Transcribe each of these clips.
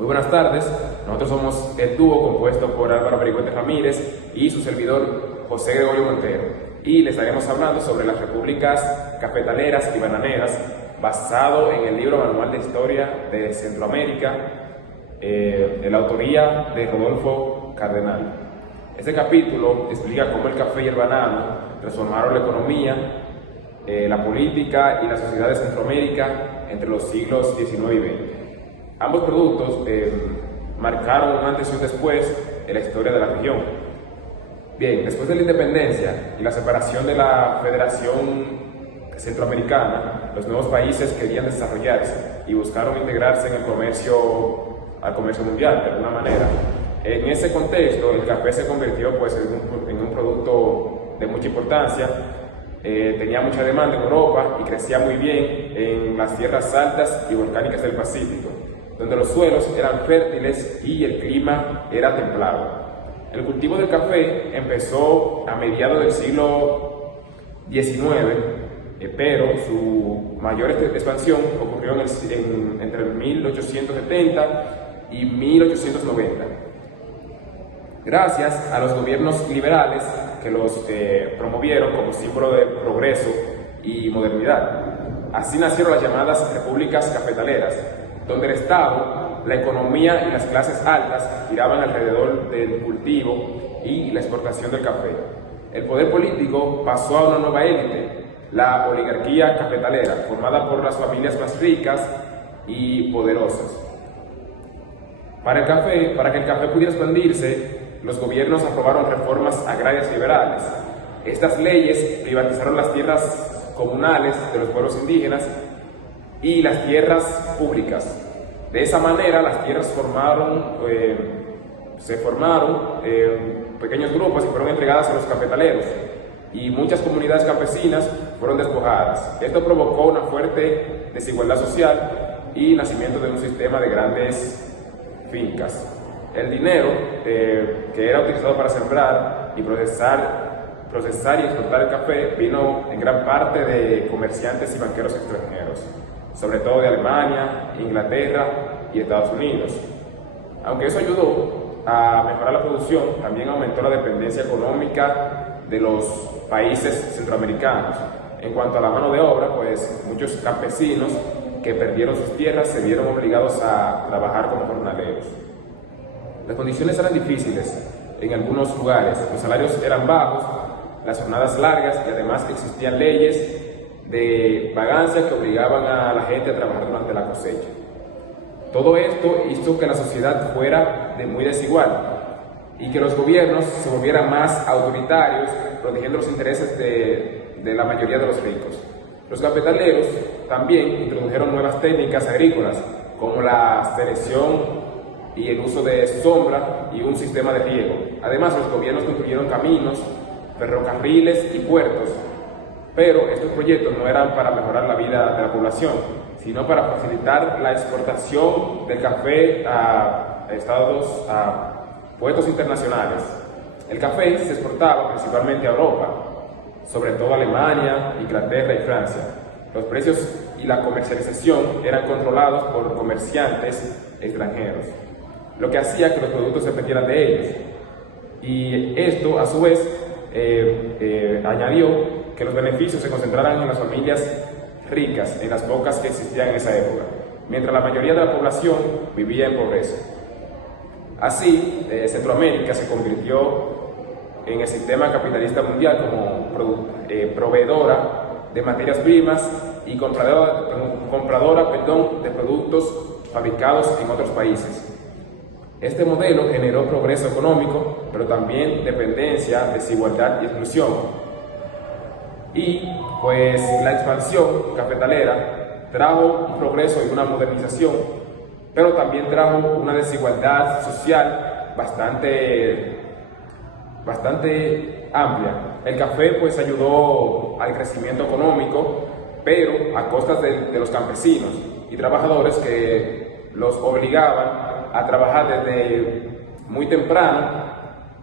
Muy buenas tardes, nosotros somos el dúo compuesto por Álvaro Pericuete Ramírez y su servidor José Gregorio Montero, y les estaremos hablando sobre las repúblicas cafetaleras y bananeras basado en el libro Manual de Historia de Centroamérica de la autoría de Rodolfo Cardenal. Este capítulo explica cómo el café y el banano transformaron la economía, la política y la sociedad de Centroamérica entre los siglos XIX y XX. Ambos productos marcaron un antes y un después en la historia de la región. Bien, después de la independencia y la separación de la Federación Centroamericana, los nuevos países querían desarrollarse y buscaron integrarse en el al comercio mundial de alguna manera. En ese contexto, el café se convirtió pues, en un producto de mucha importancia. Tenía mucha demanda en Europa y crecía muy bien en las tierras altas y volcánicas del Pacífico, donde los suelos eran fértiles y el clima era templado. El cultivo del café empezó a mediados del siglo XIX, pero su mayor expansión ocurrió entre 1870 y 1890. Gracias a los gobiernos liberales que los promovieron como símbolo de progreso y modernidad. Así nacieron las llamadas repúblicas cafetaleras, donde el Estado, la economía y las clases altas giraban alrededor del cultivo y la exportación del café. El poder político pasó a una nueva élite, la oligarquía cafetalera, formada por las familias más ricas y poderosas. Para que el café pudiera expandirse, los gobiernos aprobaron reformas agrarias liberales. Estas leyes privatizaron las tierras comunales de los pueblos indígenas y las tierras públicas. De esa manera, las tierras se formaron pequeños grupos y fueron entregadas a los cafetaleros, y muchas comunidades campesinas fueron despojadas. Esto provocó una fuerte desigualdad social y el nacimiento de un sistema de grandes fincas. El dinero que era utilizado para sembrar y procesar y explotar el café vino en gran parte de comerciantes y banqueros extranjeros, sobre todo de Alemania, Inglaterra y Estados Unidos. Aunque eso ayudó a mejorar la producción, también aumentó la dependencia económica de los países centroamericanos. En cuanto a la mano de obra, pues muchos campesinos que perdieron sus tierras se vieron obligados a trabajar como jornaleros. Las condiciones eran difíciles en algunos lugares, los salarios eran bajos, las jornadas largas, y además existían leyes de vagancia que obligaban a la gente a trabajar durante la cosecha. Todo esto hizo que la sociedad fuera muy desigual y que los gobiernos se volvieran más autoritarios, protegiendo los intereses de la mayoría de los ricos. Los cafetaleros también introdujeron nuevas técnicas agrícolas, como la selección y el uso de sombra y un sistema de riego. Además, los gobiernos construyeron caminos, ferrocarriles y puertos, pero estos proyectos no eran para mejorar la vida de la población, sino para facilitar la exportación del café a puertos internacionales. El café se exportaba principalmente a Europa, sobre todo a Alemania, Inglaterra y Francia. Los precios y la comercialización eran controlados por comerciantes extranjeros, lo que hacía que los productos se perdieran de ellos. Y esto, a su vez, añadió que los beneficios se concentraran en las familias ricas, en las pocas que existían en esa época, mientras la mayoría de la población vivía en pobreza. Así, Centroamérica se convirtió en el sistema capitalista mundial como proveedora de materias primas y compradora de productos fabricados en otros países. Este modelo generó progreso económico, pero también dependencia, desigualdad y exclusión. Y pues la expansión cafetalera trajo un progreso y una modernización, pero también trajo una desigualdad social bastante amplia. El café pues ayudó al crecimiento económico, pero a costas de los campesinos y trabajadores que los obligaban a trabajar desde muy temprano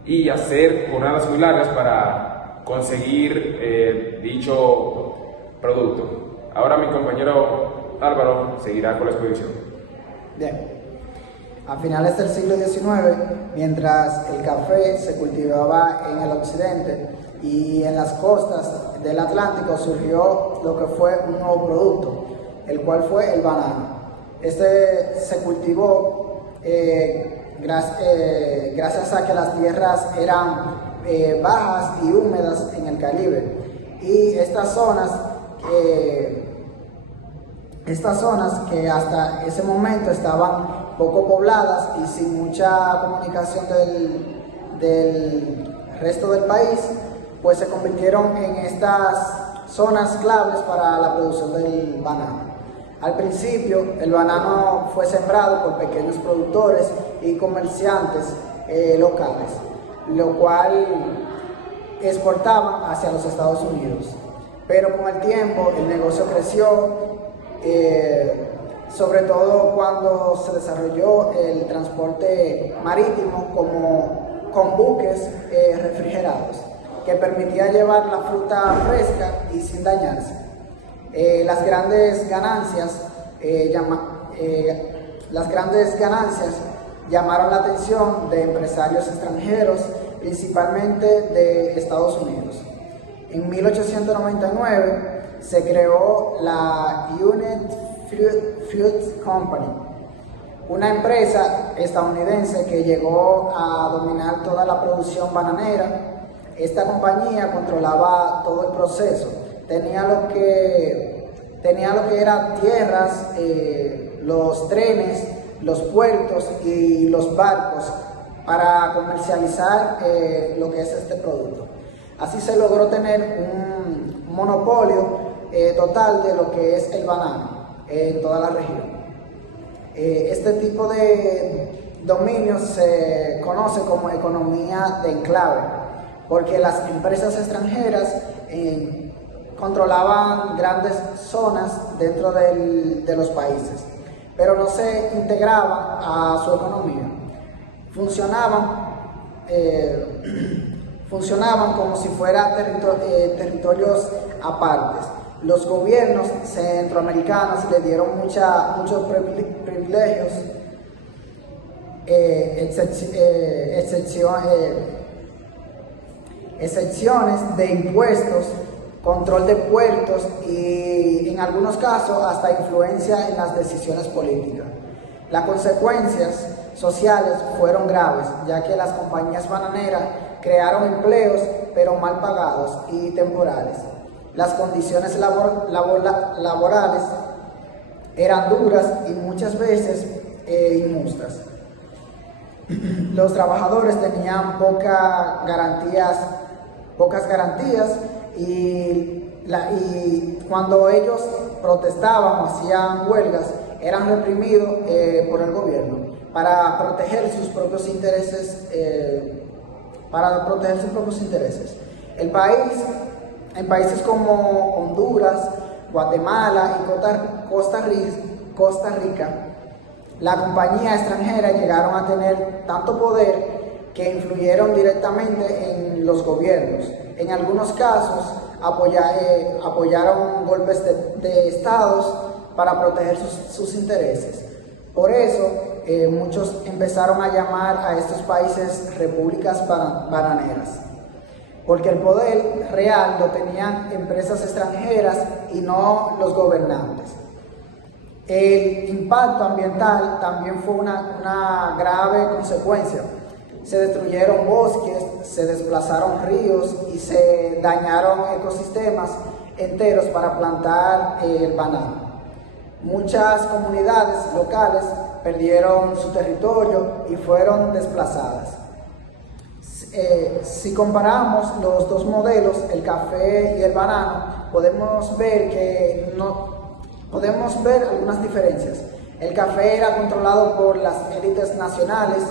y hacer jornadas muy largas para conseguir dicho producto. Ahora mi compañero Álvaro seguirá con la exposición. Bien. A finales del siglo XIX, mientras el café se cultivaba en el occidente y en las costas del Atlántico, surgió lo que fue un nuevo producto, el cual fue el banano. Este se cultivó gracias a que las tierras eran bajas y húmedas en el Caribe, y estas zonas que hasta ese momento estaban poco pobladas y sin mucha comunicación del resto del país, pues se convirtieron en estas zonas claves para la producción del banano. Al principio, el banano fue sembrado por pequeños productores y comerciantes locales, lo cual exportaban hacia los Estados Unidos. Pero con el tiempo el negocio creció, sobre todo cuando se desarrolló el transporte marítimo con buques refrigerados, que permitía llevar la fruta fresca y sin dañarse. Las grandes ganancias llamaron la atención de empresarios extranjeros, principalmente de Estados Unidos. En 1899 se creó la United Fruit Company, una empresa estadounidense que llegó a dominar toda la producción bananera. Esta compañía controlaba todo el proceso. Tenía lo que eran tierras, los trenes, los puertos y los barcos para comercializar lo que es este producto. Así se logró tener un monopolio total de lo que es el banano en toda la región. Este tipo de dominio se conoce como economía de enclave, porque las empresas extranjeras controlaban grandes zonas dentro de los países, pero no se integraban a su economía. Funcionaban como si fueran territorios apartes. Los gobiernos centroamericanos le dieron muchos privilegios, excepciones de impuestos, control de puertos y en algunos casos hasta influencia en las decisiones políticas. Las consecuencias sociales fueron graves, ya que las compañías bananeras crearon empleos pero mal pagados y temporales. Las condiciones laborales eran duras y muchas veces injustas. Los trabajadores tenían pocas garantías y cuando ellos protestaban o hacían huelgas, eran reprimidos por el gobierno para proteger sus propios intereses. En países como Honduras, Guatemala y Costa Rica, la compañía extranjera llegaron a tener tanto poder que influyeron directamente en los gobiernos. En algunos casos apoyaron golpes de estados para proteger sus intereses. Por eso muchos empezaron a llamar a estos países repúblicas bananeras, porque el poder real lo tenían empresas extranjeras y no los gobernantes. El impacto ambiental también fue una grave consecuencia. Se destruyeron bosques, se desplazaron ríos y se dañaron ecosistemas enteros para plantar el banano. Muchas comunidades locales perdieron su territorio y fueron desplazadas. Si comparamos los dos modelos, el café y el banano, podemos ver algunas diferencias. El café era controlado por las élites nacionales,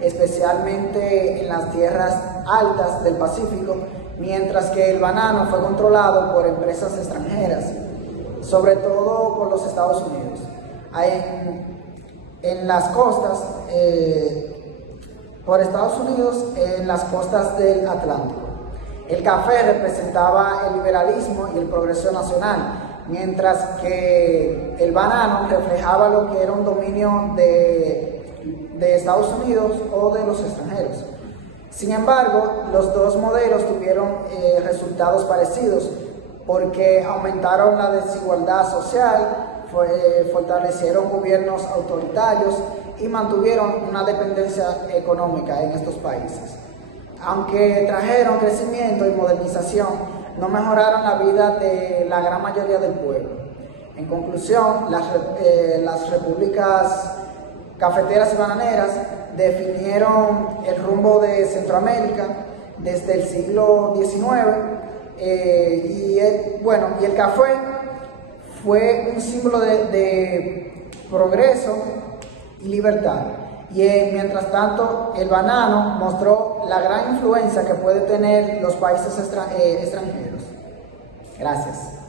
especialmente en las tierras altas del Pacífico, mientras que el banano fue controlado por empresas extranjeras, sobre todo por los Estados Unidos. En las costas, por Estados Unidos, en las costas del Atlántico. El café representaba el liberalismo y el progreso nacional, mientras que el banano reflejaba lo que era un dominio de Estados Unidos o de los extranjeros. Sin embargo, los dos modelos tuvieron resultados parecidos porque aumentaron la desigualdad social, fortalecieron gobiernos autoritarios y mantuvieron una dependencia económica en estos países. Aunque trajeron crecimiento y modernización, no mejoraron la vida de la gran mayoría del pueblo. En conclusión, las repúblicas cafeteras y bananeras definieron el rumbo de Centroamérica desde el siglo XIX y el café fue un símbolo de progreso y libertad. Y mientras tanto, el banano mostró la gran influencia que puede tener los países extranjeros. Gracias.